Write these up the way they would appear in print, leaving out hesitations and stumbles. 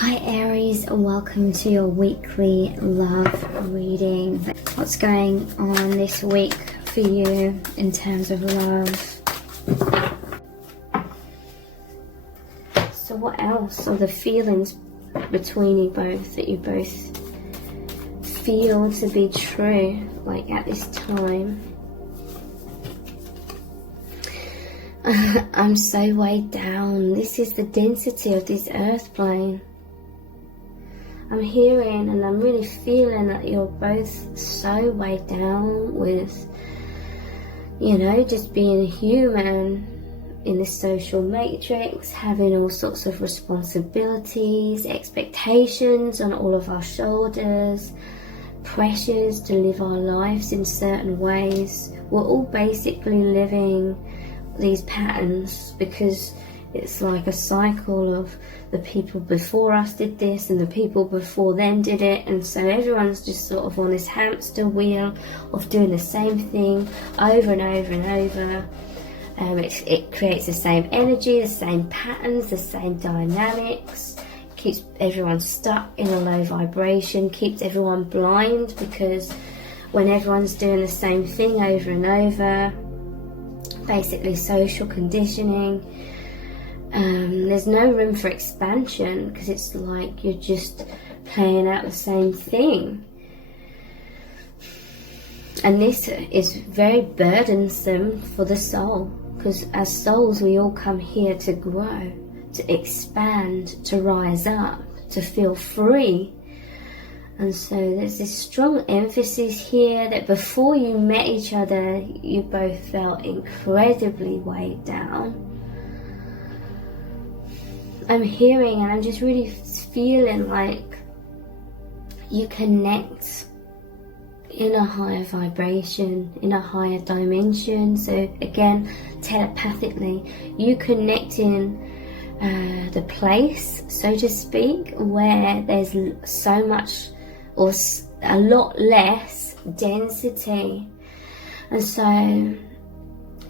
Hi Aries, and welcome to your weekly love reading. What's going on this week for you in terms of love? So what else are the feelings between you both that you both feel to be true, like at this time? I'm so weighed down. This is the density of this earth plane. I'm hearing and I'm really feeling that you're both so weighed down with, you know, just being human in this social matrix, having all sorts of responsibilities, expectations on all of our shoulders, pressures to live our lives in certain ways. We're all basically living these patterns because it's like a cycle of the people before us did this and the people before them did it, and so everyone's just sort of on this hamster wheel of doing the same thing over and over and over. It creates the same energy, the same patterns, the same dynamics, keeps everyone stuck in a low vibration, keeps everyone blind, because when everyone's doing the same thing over and over, basically social conditioning, there's no room for expansion because it's like you're just playing out the same thing. And this is very burdensome for the soul, because as souls we all come here to grow, to expand, to rise up, to feel free. And so there's this strong emphasis here that before you met each other you both felt incredibly weighed down. I'm hearing and I'm just really feeling like you connect in a higher vibration, in a higher dimension. So again, telepathically, you connect in the place, so to speak, where there's so much or a lot less density. And so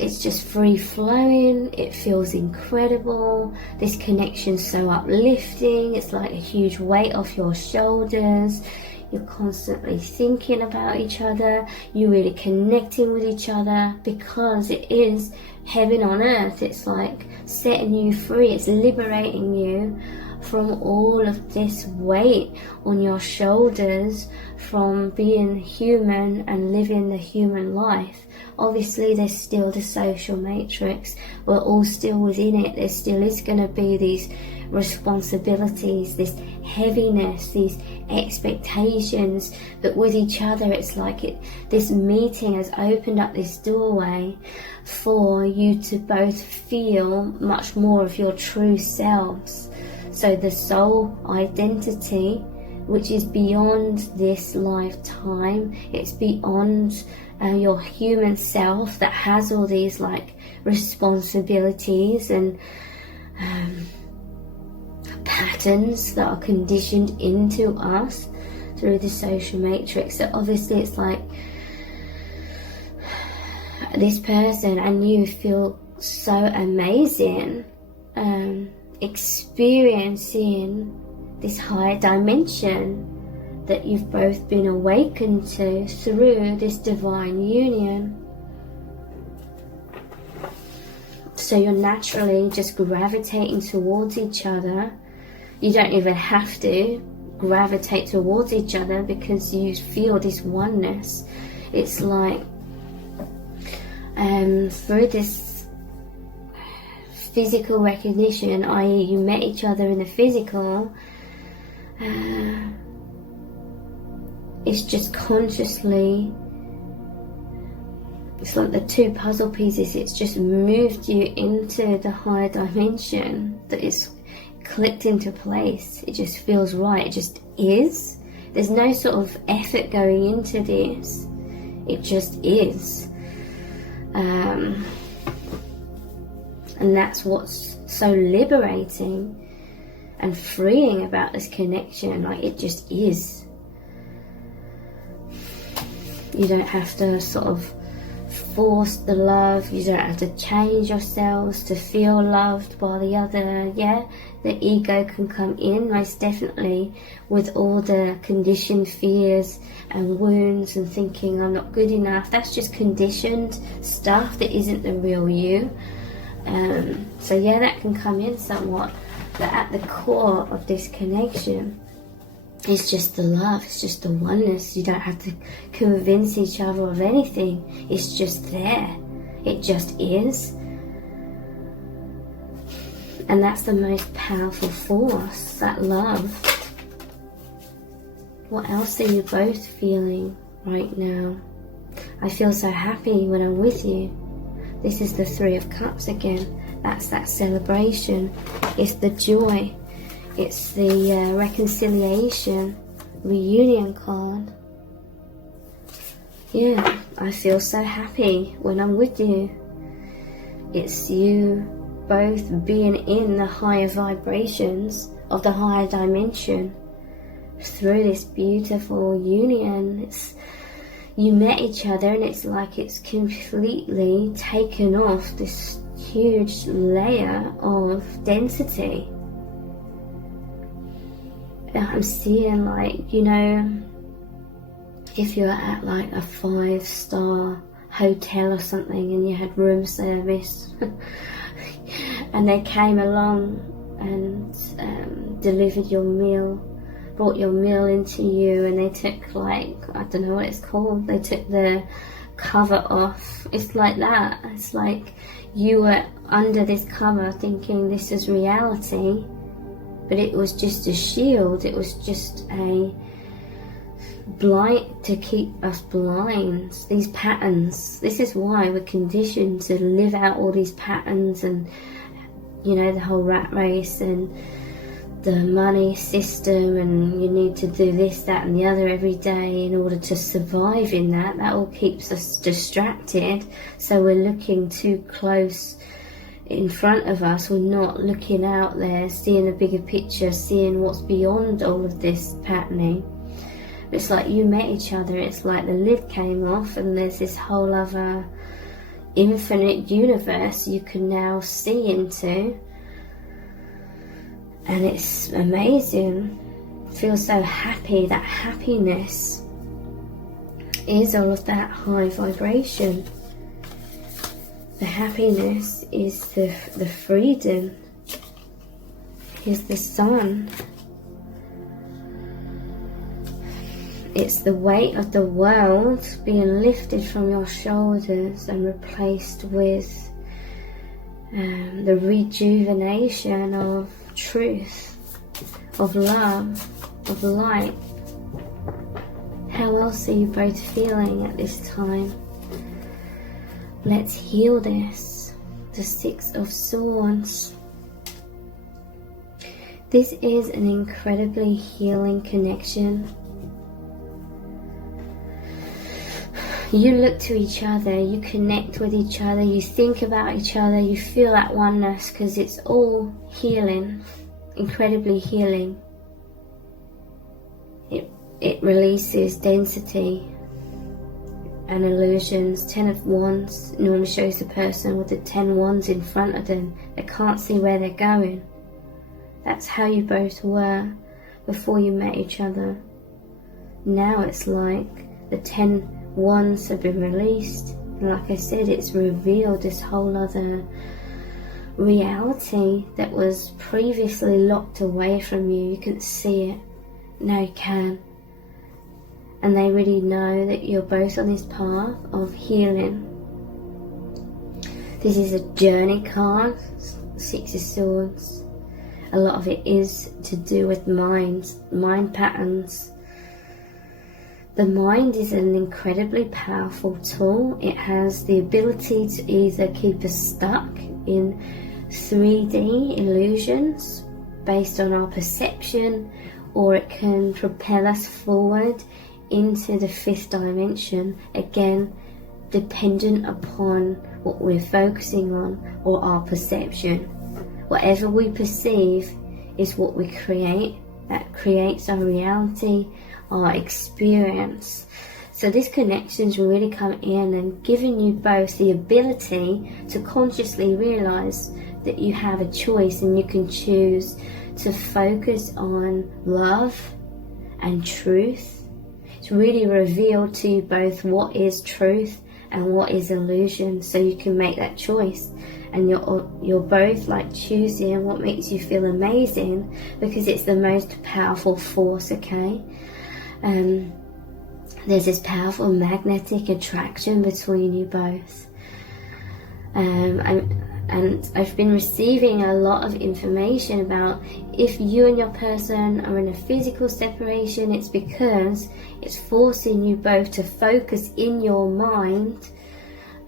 it's just free flowing, it feels incredible, this connection's so uplifting, it's like a huge weight off your shoulders, you're constantly thinking about each other, you're really connecting with each other, because it is heaven on earth. It's like setting you free, it's liberating you from all of this weight on your shoulders from being human and living the human life. Obviously there's still the social matrix, we're all still within it, there still is going to be these responsibilities, this heaviness, these expectations, but with each other it's like this meeting has opened up this doorway for you to both feel much more of your true selves. So the soul identity, which is beyond this lifetime, it's beyond your human self that has all these like responsibilities and patterns that are conditioned into us through the social matrix. So obviously it's like this person and you feel so amazing experiencing this higher dimension that you've both been awakened to through this divine union. So you're naturally just gravitating towards each other. You don't even have to gravitate towards each other because you feel this oneness. It's like through this physical recognition, i.e. you met each other in the physical, it's just consciously, it's like the two puzzle pieces, it's just moved you into the higher dimension, that it's clicked into place. It just feels right, it just is. There's no sort of effort going into this, it just is. And that's what's so liberating and freeing about this connection. Like, it just is. You don't have to sort of force the love. You don't have to change yourselves to feel loved by the other. Yeah, the ego can come in, most definitely, with all the conditioned fears and wounds and thinking I'm not good enough. That's just conditioned stuff that isn't the real you. So yeah, that can come in somewhat, but at the core of this connection, it's just the love, it's just the oneness. You don't have to convince each other of anything. It's just there. It just is. And that's the most powerful force, that love. What else are you both feeling right now? I feel so happy when I'm with you. This is the Three of Cups again. That's that celebration. It's the joy. It's the reconciliation, reunion card. Yeah, I feel so happy when I'm with you. It's you both being in the higher vibrations of the higher dimension through this beautiful union. You met each other and it's like it's completely taken off this huge layer of density. I'm seeing, like, you know, if you're at like a 5-star hotel or something and you had room service and they came along and delivered your meal, brought your meal into you, and they took, like, I don't know what it's called, they took the cover off. It's like that. It's like you were under this cover thinking this is reality, but it was just a shield. It was just a blind to keep us blind. These patterns. This is why we're conditioned to live out all these patterns, and you know, the whole rat race and the money system, and you need to do this, that and the other every day in order to survive in that. That all keeps us distracted, so we're looking too close in front of us. We're not looking out there, seeing the bigger picture, seeing what's beyond all of this patterning. It's like you met each other, it's like the lid came off and there's this whole other infinite universe you can now see into, and it's amazing. Feel so happy. That happiness is all of that high vibration. The happiness is the freedom, is the sun. It's the weight of the world being lifted from your shoulders and replaced with the rejuvenation of truth, of love, of light. How else are you both feeling at this time? Let's heal this. The Six of Swords. This is an incredibly healing connection. You look to each other, you connect with each other, you think about each other, you feel that oneness, because it's all healing, incredibly healing. It releases density and illusions. 10 of Wands normally shows the person with the 10 wands in front of them. They can't see where they're going. That's how you both were before you met each other. Now it's like the 10 wands have been released, and like I said, it's revealed this whole other reality that was previously locked away from you. You couldn't see it, now you can. And they really know that you're both on this path of healing. This is a journey card, Six of Swords. A lot of it is to do with mind patterns. The mind is an incredibly powerful tool. It has the ability to either keep us stuck in 3D illusions based on our perception, or it can propel us forward into the 5th dimension, again dependent upon what we're focusing on or our perception. Whatever we perceive is what we create. That creates our reality, our experience. So this connection's really come in and given you both the ability to consciously realize that you have a choice and you can choose to focus on love and truth. It's really revealed to you both what is truth and what is illusion, so you can make that choice. And you're both like choosing what makes you feel amazing, because it's the most powerful force, okay? There's this powerful magnetic attraction between you both. And I've been receiving a lot of information about if you and your person are in a physical separation, it's because it's forcing you both to focus in your mind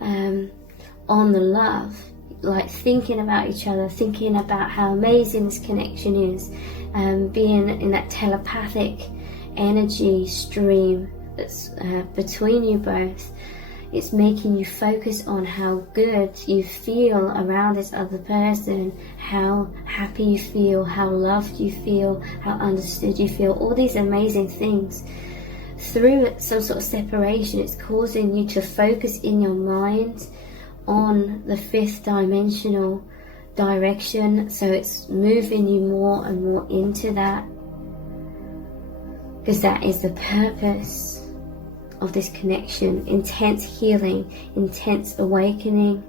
on the love, like thinking about each other, thinking about how amazing this connection is, being in that telepathic energy stream that's between you both. It's making you focus on how good you feel around this other person, how happy you feel, how loved you feel, how understood you feel, all these amazing things. Through some sort of separation, it's causing you to focus in your mind on the fifth dimensional direction, so it's moving you more and more into that, because that is the purpose of this connection. Intense healing, intense awakening,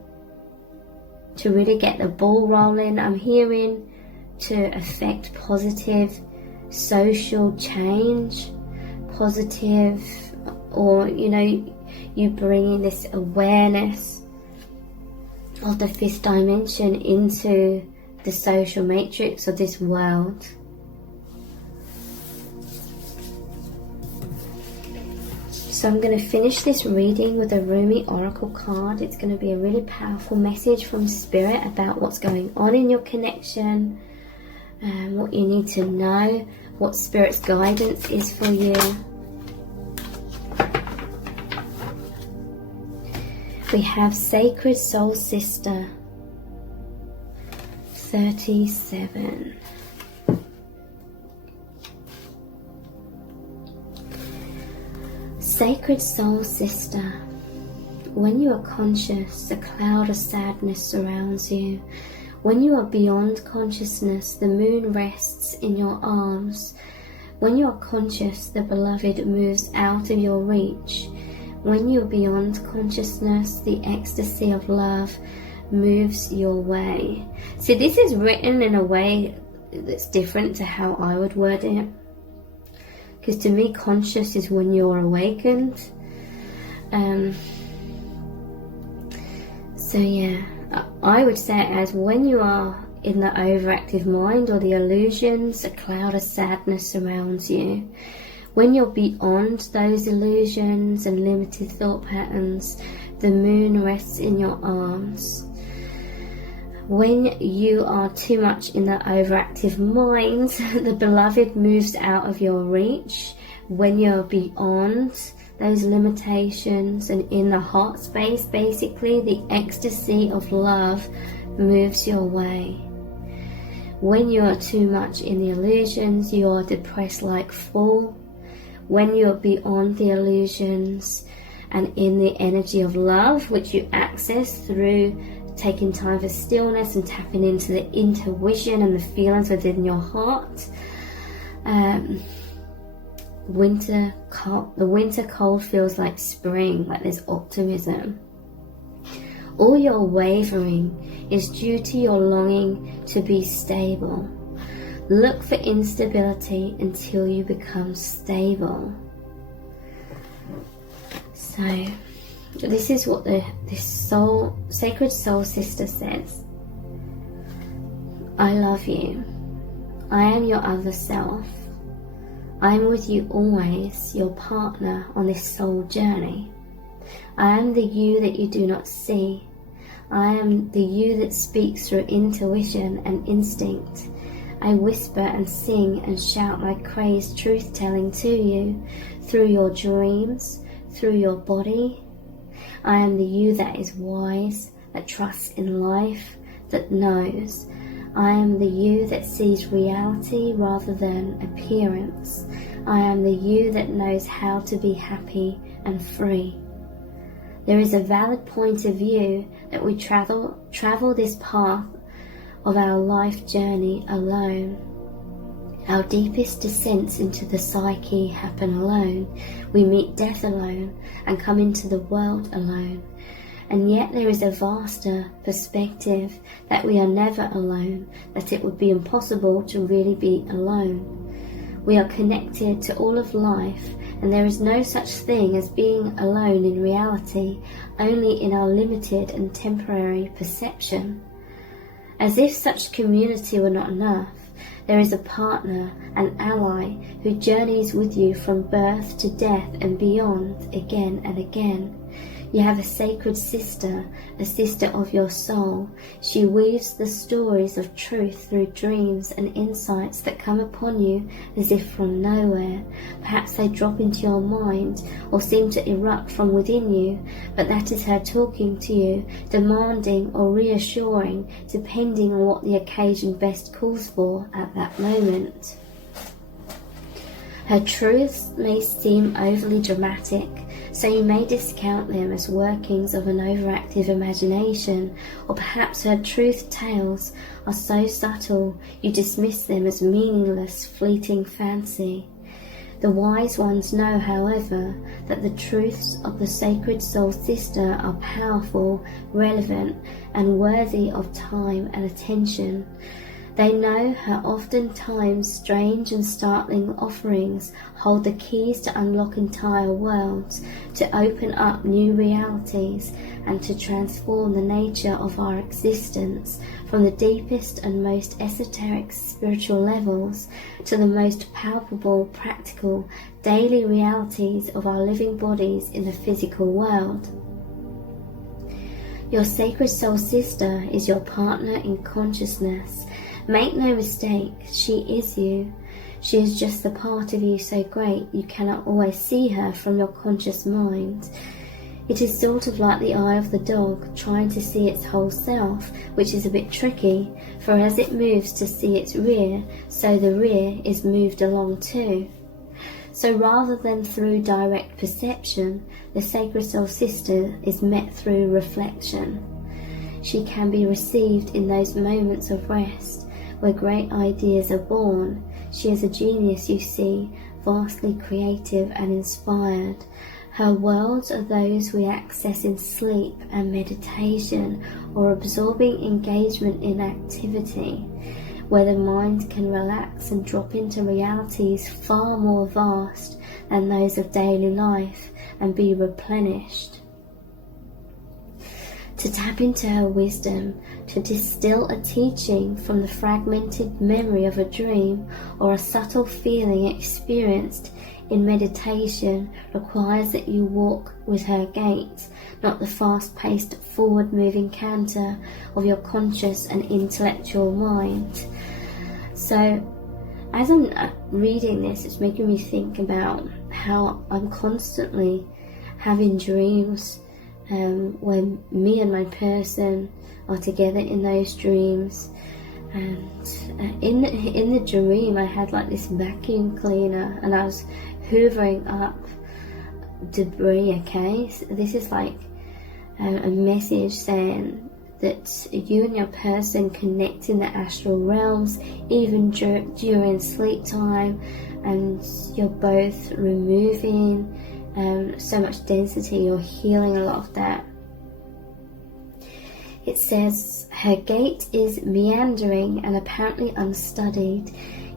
to really get the ball rolling. I'm hearing to affect positive social change, positive, or you bringing this awareness of the fifth dimension into the social matrix of this world. So I'm going to finish this reading with a Rumi Oracle card. It's going to be a really powerful message from Spirit about what's going on in your connection, what you need to know, what Spirit's guidance is for you. We have Sacred Soul Sister 37. Sacred Soul Sister, when you are conscious, a cloud of sadness surrounds you. When you are beyond consciousness, the moon rests in your arms. When you are conscious, the beloved moves out of your reach. When you are beyond consciousness, the ecstasy of love moves your way. So this is written in a way that's different to how I would word it. Because to me, conscious is when you're awakened. So yeah, I would say it as when you are in the overactive mind or the illusions, a cloud of sadness surrounds you. When you're beyond those illusions and limited thought patterns, the moon rests in your arms. When you are too much in the overactive mind, the beloved moves out of your reach. When you're beyond those limitations and in the heart space, basically, the ecstasy of love moves your way. When you are too much in the illusions, you are depressed like fool. When you're beyond the illusions and in the energy of love, which you access through taking time for stillness and tapping into the intuition and the feelings within your heart. The winter cold feels like spring, like there's optimism. All your wavering is due to your longing to be stable. Look for instability until you become stable. So this is what this Sacred Soul Sister says. I love you. I am your other self. I am with you always, your partner on this soul journey. I am the you that you do not see. I am the you that speaks through intuition and instinct. I whisper and sing and shout my crazed truth-telling to you through your dreams, through your body. I am the you that is wise, that trusts in life, that knows. I am the you that sees reality rather than appearance. I am the you that knows how to be happy and free. There is a valid point of view that we travel this path of our life journey alone. Our deepest descents into the psyche happen alone. We meet death alone and come into the world alone. And yet there is a vaster perspective that we are never alone, that it would be impossible to really be alone. We are connected to all of life, and there is no such thing as being alone in reality, only in our limited and temporary perception. As if such community were not enough, there is a partner, an ally, who journeys with you from birth to death and beyond again and again. You have a sacred sister, a sister of your soul. She weaves the stories of truth through dreams and insights that come upon you as if from nowhere. Perhaps they drop into your mind or seem to erupt from within you, but that is her talking to you, demanding or reassuring, depending on what the occasion best calls for at that moment. Her truths may seem overly dramatic, so you may discount them as workings of an overactive imagination, or perhaps her truth tales are so subtle you dismiss them as meaningless, fleeting fancy. The wise ones know, however, that the truths of the sacred soul sister are powerful, relevant, and worthy of time and attention. They know her oftentimes strange and startling offerings hold the keys to unlock entire worlds, to open up new realities, and to transform the nature of our existence from the deepest and most esoteric spiritual levels to the most palpable, practical, daily realities of our living bodies in the physical world. Your sacred soul sister is your partner in consciousness. Make no mistake, she is you. She is just the part of you so great you cannot always see her from your conscious mind. It is sort of like the eye of the dog trying to see its whole self, which is a bit tricky, for as it moves to see its rear, so the rear is moved along too. So rather than through direct perception, the sacred soul sister is met through reflection. She can be received in those moments of rest where great ideas are born. She is a genius, you see, vastly creative and inspired. Her worlds are those we access in sleep and meditation, or absorbing engagement in activity, where the mind can relax and drop into realities far more vast than those of daily life and be replenished. To tap into her wisdom, to distill a teaching from the fragmented memory of a dream or a subtle feeling experienced in meditation requires that you walk with her gait, not the fast-paced, forward-moving canter of your conscious and intellectual mind. So, as I'm reading this, it's making me think about how I'm constantly having dreams when me and my person are together in those dreams, and in the dream I had like this vacuum cleaner and I was hoovering up debris. Okay, so this is like a message saying that you and your person connect in the astral realms even during sleep time, and you're both removing so much density, you're healing a lot of that. It says, her gait is meandering and apparently unstudied,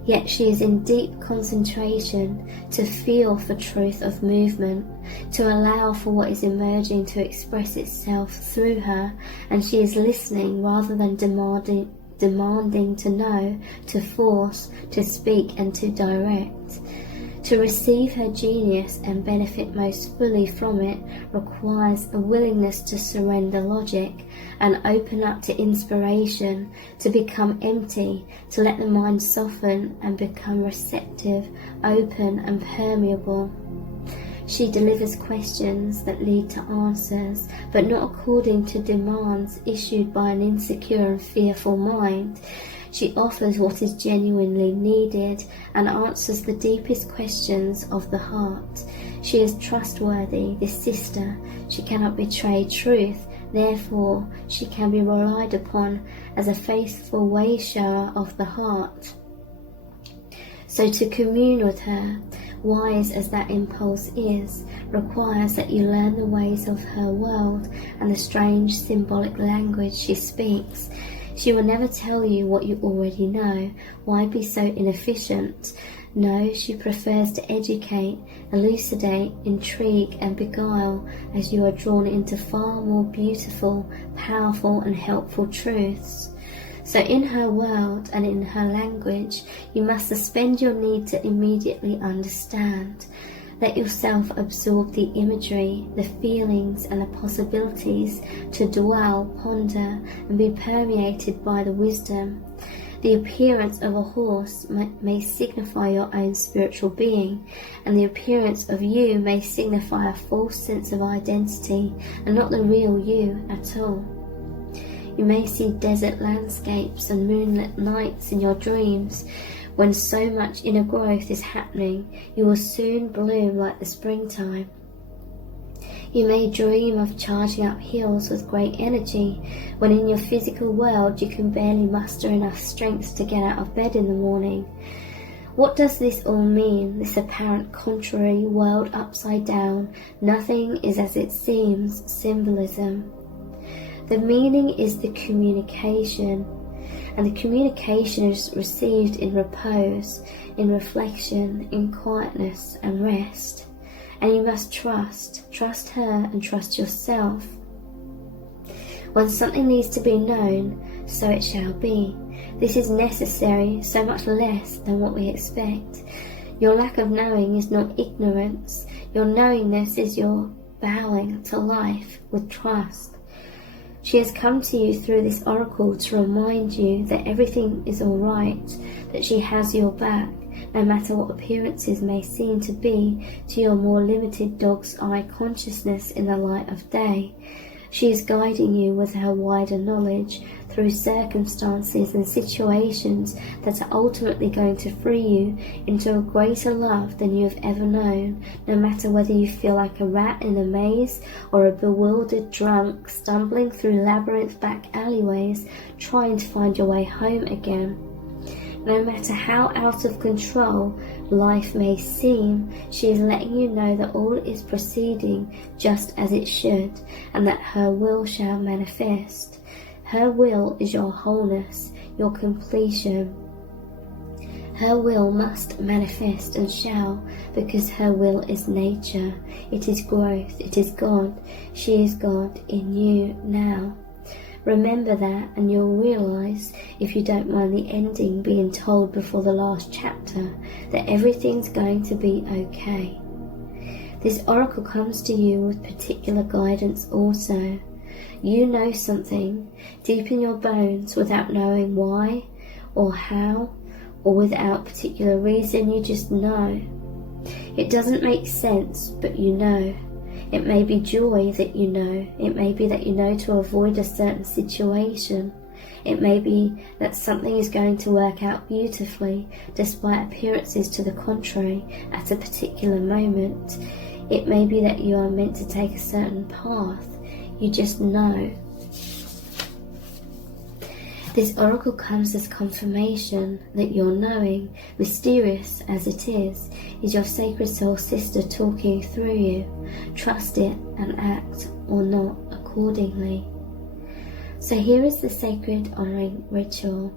yet she is in deep concentration to feel for truth of movement, to allow for what is emerging to express itself through her, and she is listening rather than demanding to know, to force, to speak and to direct. To receive her genius and benefit most fully from it requires a willingness to surrender logic and open up to inspiration, to become empty, to let the mind soften and become receptive, open and permeable. She delivers questions that lead to answers, but not according to demands issued by an insecure and fearful mind. She offers what is genuinely needed and answers the deepest questions of the heart. She is trustworthy, this sister. She cannot betray truth, therefore she can be relied upon as a faithful way-shower of the heart. So to commune with her, wise as that impulse is, requires that you learn the ways of her world and the strange symbolic language she speaks. She will never tell you what you already know. Why be so inefficient? No, she prefers to educate, elucidate, intrigue and beguile as you are drawn into far more beautiful, powerful and helpful truths. So in her world and in her language, you must suspend your need to immediately understand. Let yourself absorb the imagery, the feelings and the possibilities to dwell, ponder and be permeated by the wisdom. The appearance of a horse may signify your own spiritual being, and the appearance of you may signify a false sense of identity and not the real you at all. You may see desert landscapes and moonlit nights in your dreams. When so much inner growth is happening, you will soon bloom like the springtime. You may dream of charging up hills with great energy, when in your physical world you can barely muster enough strength to get out of bed in the morning. What does this all mean, this apparent contrary world upside down, nothing is as it seems symbolism? The meaning is the communication, and the communication is received in repose, in reflection, in quietness and rest. And you must trust her and trust yourself. When something needs to be known, so it shall be. This is necessary, so much less than what we expect. Your lack of knowing is not ignorance. Your knowingness is your bowing to life with trust. She has come to you through this oracle to remind you that everything is all right, that she has your back, no matter what appearances may seem to be to your more limited dog's eye consciousness in the light of day. She is guiding you with her wider knowledge through circumstances and situations that are ultimately going to free you into a greater love than you have ever known, no matter whether you feel like a rat in a maze or a bewildered drunk stumbling through labyrinth back alleyways trying to find your way home again. No matter how out of control life may seem, she is letting you know that all is proceeding just as it should, and that her will shall manifest. Her will is your wholeness, your completion. Her will must manifest and shall, because her will is nature. It is growth, it is God. She is God in you now. Remember that, and you'll realise, if you don't mind the ending being told before the last chapter, that everything's going to be okay. This oracle comes to you with particular guidance also. You know something deep in your bones without knowing why or how or without particular reason. You just know. It doesn't make sense, but you know. It may be joy that you know. It may be that you know to avoid a certain situation. It may be that something is going to work out beautifully despite appearances to the contrary at a particular moment. It may be that you are meant to take a certain path. You just know. This oracle comes as confirmation that your knowing, mysterious as it is your sacred soul sister talking through you. Trust it and act or not accordingly. So here is the sacred honouring ritual.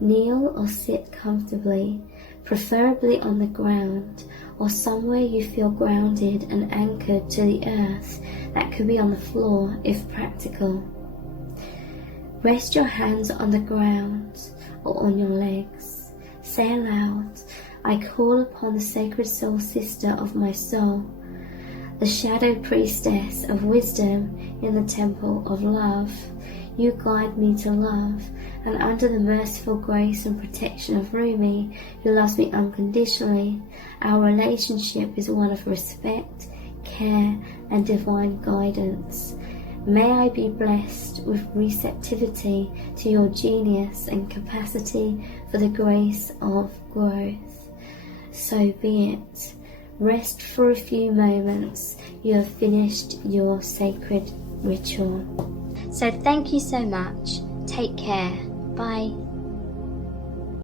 Kneel or sit comfortably, preferably on the ground or somewhere you feel grounded and anchored to the earth. That could be on the floor if practical. Rest your hands on the ground or on your legs. Say aloud, I call upon the sacred soul sister of my soul, the shadow priestess of wisdom in the temple of love. You guide me to love, and under the merciful grace and protection of Rumi, who loves me unconditionally, our relationship is one of respect, care, and divine guidance. May I be blessed with receptivity to your genius and capacity for the grace of growth. So be it. Rest for a few moments. You have finished your sacred ritual. So thank you so much. Take care. Bye.